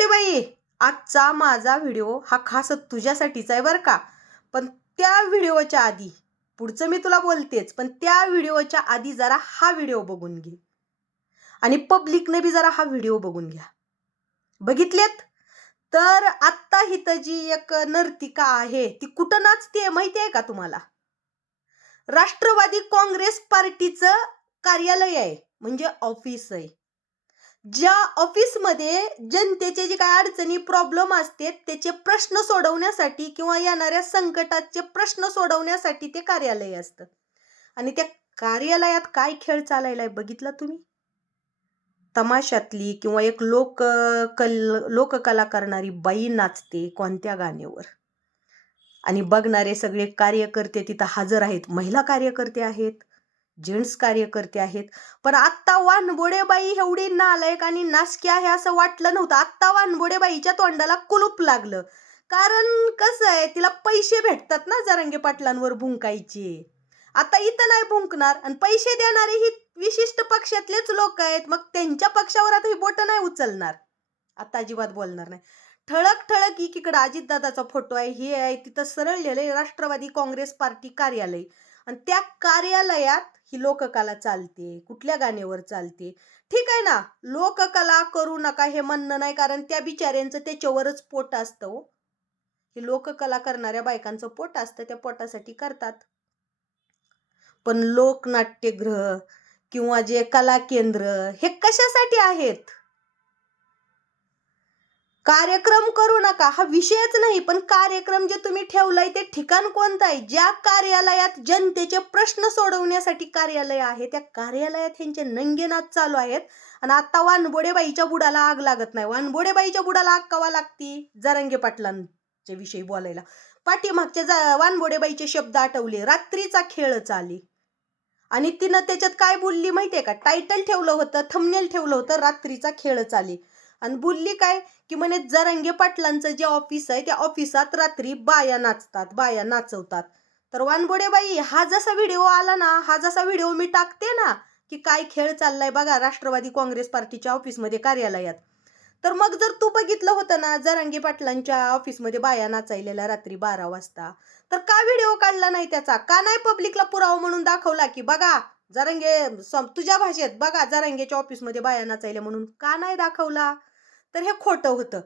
वानवडे बाई आजचा माझा व्हिडिओ हा खास तुझ्यासाठीचा आहे बरं का. पण त्या व्हिडिओच्या आधी पुढचं मी तुला बोलतेच पण त्या व्हिडिओच्या आधी जरा हा व्हिडिओ बघून घे. आणि पब्लिकने बी जरा हा व्हिडिओ बघून घ्या. बघितलेत? तर आत्ता इथं जी एक नर्तिका आहे ती कुठं नाचते माहिती आहे का तुम्हाला? राष्ट्रवादी काँग्रेस पार्टीचं कार्यालय आहे म्हणजे ऑफिस आहे. ज्या ऑफिसमध्ये जनतेचे जे काय अडचणी प्रॉब्लेम असते त्याचे प्रश्न सोडवण्यासाठी किंवा येणाऱ्या संकटाचे प्रश्न सोडवण्यासाठी ते कार्यालय असतं. आणि त्या कार्यालयात काय खेळ चालायला आहे बघितला तुम्ही? तमाशातली किंवा एक लोक कल लोककला करणारी बाई नाचते कोणत्या गाण्यावर? आणि बघणारे सगळे कार्यकर्ते तिथं हजर आहेत महिला कार्यकर्ते आहेत. जेंट्स कार्यकर्ते आहेत. पण आत्ता वानबोडेबाई एवढी नालायक आणि नासकी आहे असं वाटलं नव्हतं. आत्ता वानबोडेबाईच्या तोंडाला कुलूप लागलं. कारण कसं आहे तिला पैसे भेटतात ना जरंगे पाटलांवर भुंकायचे. आता इथं नाही भुंकणार आणि पैसे देणारे ही विशिष्ट पक्षातलेच लोक आहेत. मग त्यांच्या पक्षावर आता ही बोटं नाही उचलणार. आता अजिबात बोलणार नाही. ठळक ठळक एकीकडे अजितदादाचा फोटो आहे. हे आहे तिथं सरळ लिहिलंय राष्ट्रवादी काँग्रेस पार्टी कार्यालय. आणि त्या कार्यालयात ही लोककला चालते कुठल्या गाण्यावर चालते. ठीक आहे ना? लोककला करू नका हे म्हणणं नाही कारण त्या बिचाऱ्यांचं त्याच्यावरच पोट असतं हो. लोककला करणाऱ्या बायकांचं पोट असतं त्या पोटासाठी करतात. पण लोकनाट्यगृह किंवा जे कला केंद्र हे कशासाठी आहेत? कार्यक्रम करू नका. हा विषयच नाही पण कार्यक्रम जे तुम्ही ठेवलाय ते ठिकाण कोणतं आहे? ज्या कार्यालयात जनतेचे प्रश्न सोडवण्यासाठी कार्यालय आहे त्या कार्यालयात ह्यांचे नंगेनाथ चालू आहेत. आणि आता वानबोडेबाईच्या बुडाला आग लागत नाही. वानबोडेबाईच्या बुडाला आग कवा लागती? जरंगे पाटलांच्या विषयी बोलायला. पाठीमागचे जा वानबोडेबाईचे शब्द आठवले. रात्रीचा खेळ चाले. आणि तिनं त्याच्यात काय बोलली माहितीये का? टायटल ठेवलं होतं थमनेल ठेवलं होतं रात्रीचा खेळ चाले. आणि बोलली काय? की म्हणे जरंगे पाटलांचं जे ऑफिस आहे त्या ऑफिसात रात्री बाया नाचतात बाया नाचवतात. तर वानबोडे बाई हा जसा व्हिडिओ आला ना हा जसा व्हिडिओ मी टाकते ना की काय खेळ चाललाय बघा राष्ट्रवादी काँग्रेस पार्टीच्या ऑफिसमध्ये कार्यालयात. तर मग जर तू बघितलं होतं ना जरांगे पाटलांच्या ऑफिसमध्ये बाया नाचायलेल्या रात्री बारा वाजता तर का व्हिडिओ काढला नाही त्याचा? का नाही पब्लिकला पुरावा म्हणून दाखवला की बघा जरांगे तुझ्या भाषेत बघा जरांगेच्या ऑफिसमध्ये बाया नाचायल्या म्हणून का नाही दाखवला? तर हे खोटं होतं.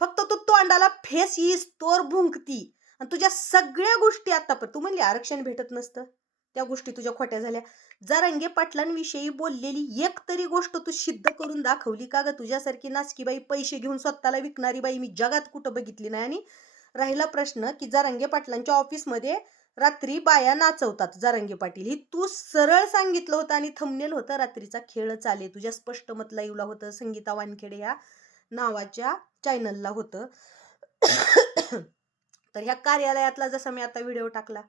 फक्त तू तोंडाला फेस येस तोर भुंकती. आणि तुझ्या सगळ्या गोष्टी आता पण तू म्हणली आरक्षण भेटत नसतं. त्या गोष्टी तुझ्या खोट्या झाल्या. जरांगे पाटलांविषयी बोललेली एक तरी गोष्ट तू सिद्ध करून दाखवली का ग? तुझ्यासारखी नाचकी बाई पैसे घेऊन स्वतःला विकणारी बाई मी जगात कुठं बघितली नाही. आणि राहिला प्रश्न की जरांगे पाटलांच्या ऑफिसमध्ये रात्री बाया नाचवतात जरांगे पाटील. ही तू सरळ सांगितलं होतं आणि थंबनेल होतं रात्रीचा खेळ चाले तुझ्या स्पष्ट मत लाईव्हला होतं संगीता वानखेडे या नावाच्या चॅनलला होतं. तर ह्या कार्यालयातला जसा मी आता व्हिडिओ टाकला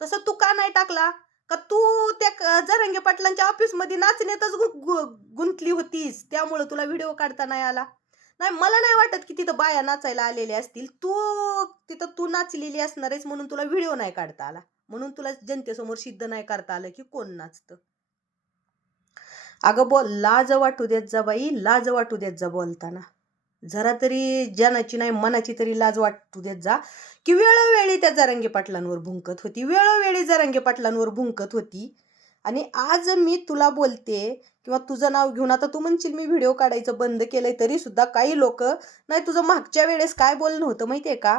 तसं तू का नाही टाकला? का तू त्या जरंगे पाटलांच्या ऑफिसमध्ये नाचण्यातच गु- गुंतली होतीस त्यामुळं तुला व्हिडिओ काढता नाही आला? नाही मला नाही वाटत की तिथं बाया नाचायला आलेल्या असतील. तू तिथं तू नाचलेली असणार आहेस म्हणून तुला व्हिडिओ नाही काढता आला. म्हणून तुला जनतेसमोर सिद्ध नाही करता आलं की कोण नाचतं? अगं बोल लाज वाटू देत जा बाई लाज वाटू देत जा बोलताना. जरा तरी जनाची नाही मनाची तरी लाज वाटू देत जा. की वेळोवेळी त्या जरांगे पाटलांवर भुंकत होती वेळोवेळी जरांगे पाटलांवर भुंकत होती. आणि आज मी तुला बोलते किंवा तुझं नाव घेऊन आता तू म्हणशील मी व्हिडिओ काढायचं बंद केलंय तरी सुद्धा काही लोक नाही तुझं मागच्या वेळेस काय बोलणं होतं माहितीये का?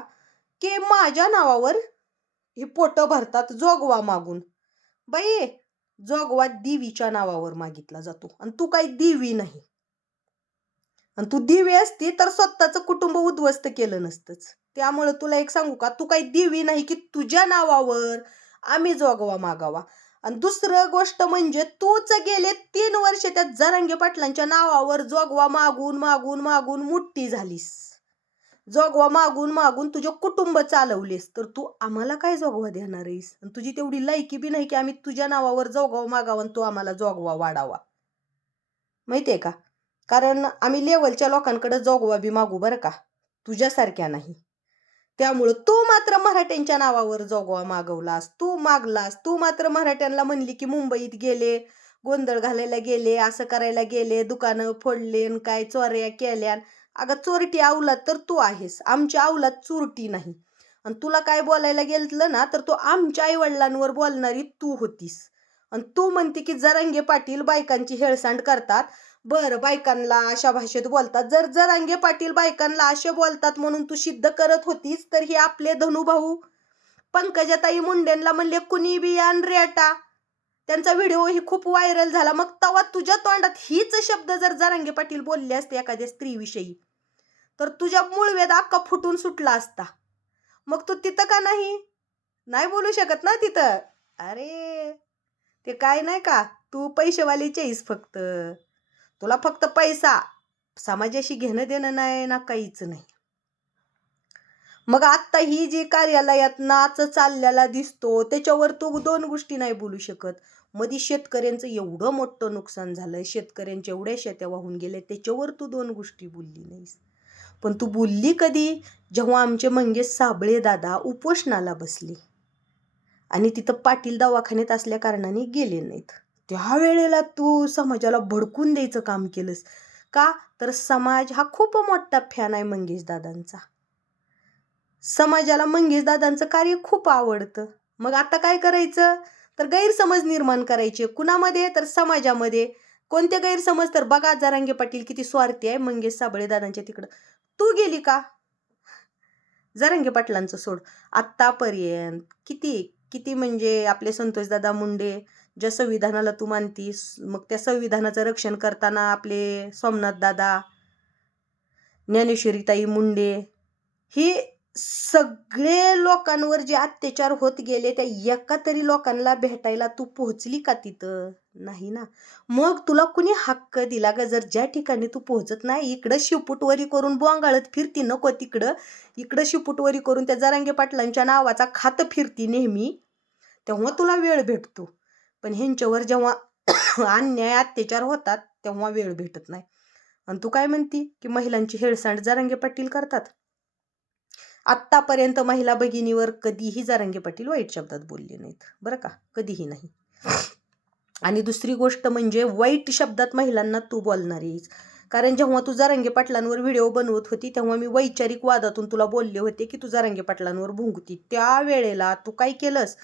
की माझ्या नावावर हे पोटं भरतात जोगवा मागून. बाई जोगवा देवीच्या नावावर मागितला जातो. आणि तू काही देवी नाही. आणि तू दिवी असती तर स्वतःचं कुटुंब उद्ध्वस्त केलं नसतंच. त्यामुळं तुला एक सांगू का? तू काही दिवी नाही की तुझ्या नावावर आम्ही जोगवा मागावा. आणि दुसरं गोष्ट म्हणजे तूच गेले तीन वर्ष त्या जरांगे पाटलांच्या नावावर जोगवा मागून मागून मागून मुठ्ठी झालीस. जोगवा मागून मागून तुझे कुटुंब चालवलेस. तर तू आम्हाला काय जोगवा देणार आहेस? आणि तुझी तेवढी लायकी बी नाही की आम्ही तुझ्या नावावर जोगवा मागावा आणि तू आम्हाला जोगवा वाढावा. माहितीये का? कारण आम्ही लेवलच्या लोकांकडे जोगवा बी मागू बरं का. तुझ्यासारख्या नाही. त्यामुळं तू मात्र मराठ्यांच्या नावावर जोगवा मागवलास. तू मागलास. तू मात्र मराठ्यांना म्हणली की मुंबईत गेले गोंधळ घालायला गेले असं करायला गेले दुकानं फोडले काय चोऱ्या केल्या अगं चोरटी अवलाद तर तू आहेस. आमची अवलाद चोरटी नाही. आणि तुला काय बोलायला गेलं ना तर तो आमच्या आईवडिलांवर बोलणारी तू होतीस. आणि तू म्हणते की जरांगे पाटील बायकांची हेळसांड करतात बरं बायकांना अशा भाषेत बोलतात. जर जरांगे पाटील बायकांना असे बोलतात म्हणून तू सिद्ध करत होतीस तर हे आपले धनुभाऊ पंकजाताई मुंडेंना म्हणले कुणी बी आण रेटा त्यांचा व्हिडिओ ही खूप व्हायरल झाला. मग तवा तुझ्या तोंडात हीच शब्द जर जरांगे पाटील बोलले असते एखाद्या स्त्रीविषयी तर तुझ्या मूळवेद अक्का फुटून सुटला असता. मग तू तिथं का नाही? नाही बोलू शकत ना तिथं? अरे ते काय नाही का? तू पैसेवालीची आहेस फक्त. तुला फक्त पैसा. समाजाशी घेणं देणं नाही ना काहीच नाही. मग आत्ता ही जी कार्यालयात नाच चाललेला दिसतो त्याच्यावर तू दोन गोष्टी नाही बोलू शकत. मधी शेतकऱ्यांचं एवढं मोठं नुकसान झालं शेतकऱ्यांच्या एवढ्या शेत्या वाहून गेल्या त्याच्यावर तू दोन गोष्टी बोलली नाहीस. पण तू बोलली कधी? जेव्हा आमचे मंगेश साबळे दादा उपोषणाला बसले. आणि तिथं पाटील दवाखान्यात असल्या कारणाने गेले नाहीत. त्यावेळेला तू समाजाला भडकून द्यायचं काम केलंस का? तर समाज हा खूप मोठा फॅन आहे मंगेशदादांचा समाजाला मंगेशदादांचं कार्य खूप आवडतं. मग आता काय करायचं? तर गैरसमज निर्माण करायचे. कुणामध्ये? तर समाजामध्ये. कोणते गैरसमज? तर बघा जरांगे पाटील किती स्वार्थी आहे मंगेश साबळे दादांच्या तिकडं. तू गेली का? जरांगे पाटलांचं सोड. आत्तापर्यंत किती किती म्हणजे आपले संतोषदादा मुंडे ज्या संविधानाला तू मानतीस मग त्या संविधानाचं रक्षण करताना आपले सोमनाथ दादा ज्ञानेश्वरीताई मुंडे ही सगळे लोकांवर जे अत्याचार होत गेले त्या एका तरी लोकांना भेटायला तू पोहोचली का तिथं? नाही ना. मग तुला कुणी हक्क दिला का जर ज्या ठिकाणी तू पोहोचत नाही इकडं शिपुटवरी करून बोंगाळत फिरती नको तिकडं. इकडं शिपुटवरी करून त्या जरांगे पाटलांच्या नावाचा खात फिरती नेहमी. तेव्हा तुला वेळ भेटतो. पण ह्यांच्यावर जेव्हा अन्याय अत्याचार होतात तेव्हा वेळ भेटत नाही. आणि तू काय म्हणती? की महिलांची हेळसांड जरांगे पाटील करतात? आत्तापर्यंत महिला भगिनीवर कधीही जारंगे पाटील वाईट शब्दात बोलले नाहीत. बरं का? कधीही नाही. आणि दुसरी गोष्ट म्हणजे वाईट शब्दात महिलांना तू बोलणारीच कारण जेव्हा तू जारंगे पाटलांवर व्हिडिओ बनवत होती तेव्हा मी वैचारिक वादातून तुला बोलले होते की तू जारंगे पाटलांवर भुंकती त्या वेळेला तू काय केलंस?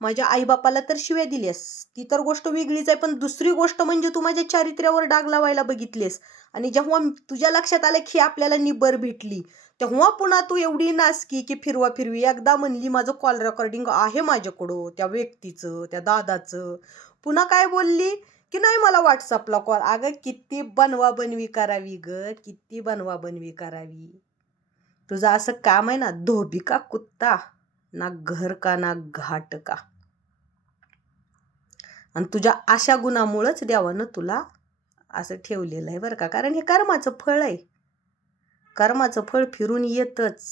माझ्या आईबापाला तर शिव्या दिल्यास. ती तर गोष्ट वेगळीच आहे पण दुसरी गोष्ट म्हणजे तू माझ्या चारित्र्यावर डाग लावायला बघितलीस. आणि जेव्हा तुझ्या लक्षात आलं की आपल्याला निबर भेटली तेव्हा पुन्हा तू एवढी नासकी की फिरवा फिरवी एकदा म्हणली माझं कॉल रेकॉर्डिंग आहे माझ्याकडं त्या व्यक्तीचं त्या दादाचं. पुन्हा काय बोलली? की नाही मला व्हॉट्सअपला कॉल अगं किती बनवा बनवी करावी ग किती बनवा बनवी करावी. तुझं असं काम आहे ना धोबी का कुत्ता? ना घर का ना घाट का. आणि तुझ्या अशा गुणामुळंच देवानं तुला असं ठेवलेलं आहे बरं का. कारण हे कर्माचं फळ आहे. कर्माचं फळ फिरून येतच.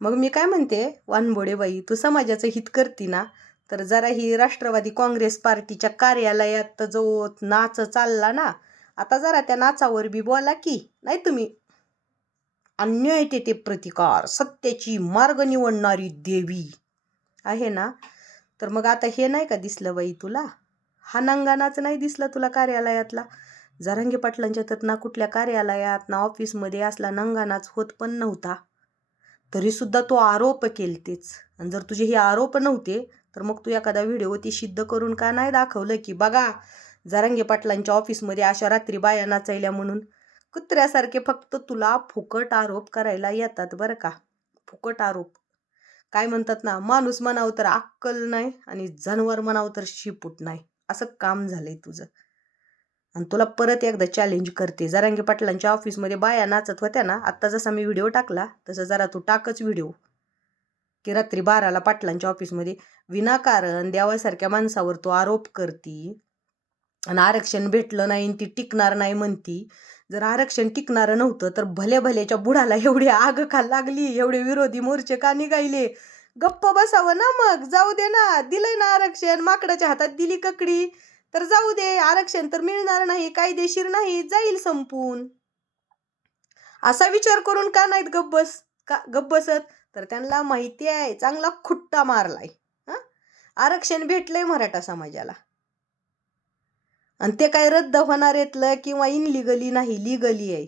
मग मी काय म्हणते वानबोडेबाई तू समाजाचं हित करती ना तर जरा ही राष्ट्रवादी काँग्रेस पार्टीच्या कार्यालयात जो नाच चालला ना आता जरा त्या नाचावर बी बोला की नाही तुम्ही? अन्याय ते प्रतिकार सत्याची मार्ग निवडणारी देवी. आहे ना? तर मग आता हे नाही का दिसलं बाई तुला? हा नंगानाच नाही दिसला तुला कार्यालयातला? जरांगे पाटलांच्या तर ना कुठल्या कार्यालयात ना ऑफिसमध्ये असला नंगानाच होत पण नव्हता. तरीसुद्धा तो आरोप केलतेच. आणि जर तुझे हे आरोप नव्हते तर मग तू एखादा व्हिडिओ ती सिद्ध करून का नाही दाखवलं की बघा जरांगे पाटलांच्या ऑफिसमध्ये अशा रात्री बाया नाचायल्या म्हणून कुत्र्यासारखे फक्त तुला फुकट आरोप करायला येतात बरं का. फुकट आरोप. काय म्हणतात ना माणूस म्हणावं तर अक्कल नाही आणि जनावर म्हणावं तर शिपूट नाही. असं काम झालंय तुझं. आणि तुला परत एकदा चॅलेंज करते. जरांगे पाटलांच्या ऑफिसमध्ये बाया नाचत होत्या ना आत्ता जसा मी व्हिडिओ टाकला तसं जरा तू टाकच व्हिडिओ की रात्री बाराला पाटलांच्या ऑफिसमध्ये विनाकारण देवासारख्या माणसावर तू आरोप करती. आणि आरक्षण भेटलं नाही ती टिकणार नाही म्हणती. जर आरक्षण टिकणारं नव्हतं तर भले भल्याच्या बुडाला एवढी आग खा लागली एवढे विरोधी मोर्चे का निघायले? गप्प बसावं ना मग जाऊ दे ना दिलंय ना आरक्षण माकडाच्या हातात दिली ककडी. तर जाऊ दे आरक्षण तर मिळणार नाही कायदेशीर नाही जाईल संपून. असा विचार करून का नाहीत गप्पस का गब्बसत तर त्यांना माहिती आहे चांगला खुट्टा मारलाय. हा? आरक्षण भेटलंय मराठा समाजाला. आणि ते काय रद्द होणार येतलं किंवा इनलिगली नाही लिगली आहे.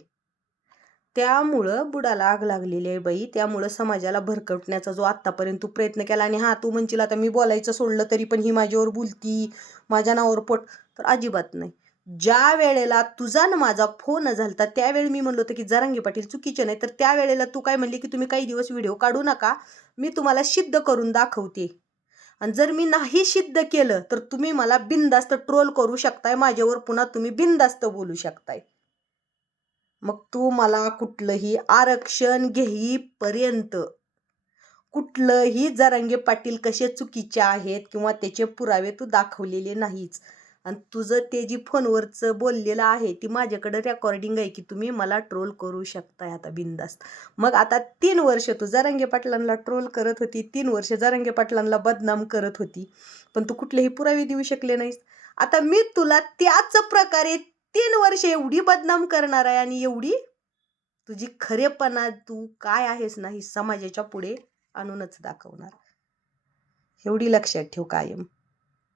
त्यामुळं बुडाला आग लागलेली आहे बाई. त्यामुळं समाजाला भरकटण्याचा जो आत्तापर्यंत तू प्रयत्न केला आणि हा तू म्हणशील आता मी बोलायचं सोडलं तरी पण ही माझ्यावर बोलती माझ्या नावावर पोट. तर अजिबात नाही. ज्या वेळेला तुझा ना माझा फोन झालता त्यावेळी मी म्हणलो होतं की जरांगे पाटील चुकीचे नाही. तर त्यावेळेला तू काय म्हणली की तुम्ही काही दिवस व्हिडिओ काढू नका. मी तुम्हाला सिद्ध करून दाखवते. आणि जर मी नाही सिद्ध केलं तर तुम्ही मला बिनधास्त ट्रोल करू शकताय. माझ्यावर पुन्हा तुम्ही बिनधास्त बोलू शकताय. मग तू मला कुठलंही आरक्षण घेईपर्यंत कुठलंही जरांगे पाटील कसे चुकीचे आहेत किंवा त्याचे पुरावे तू दाखवलेले नाहीच आणि तुझं ते जी फोनवरचं बोललेलं आहे ती माझ्याकडं रेकॉर्डिंग आहे की तुम्ही मला ट्रोल करू शकताय आता बिंदास्त मग आता तीन वर्ष तू जरांगे पाटलांना ट्रोल करत होती तीन वर्ष जरांगे पाटलांना बदनाम करत होती पण तू कुठलेही पुरावे देऊ शकले नाहीस. आता मी तुला त्याच प्रकारे तीन वर्ष एवढी बदनाम करणार आहे आणि एवढी तुझी खरेपणा तू काय आहेस नाही समाजाच्या पुढे आणूनच दाखवणार. एवढी लक्षात ठेव कायम.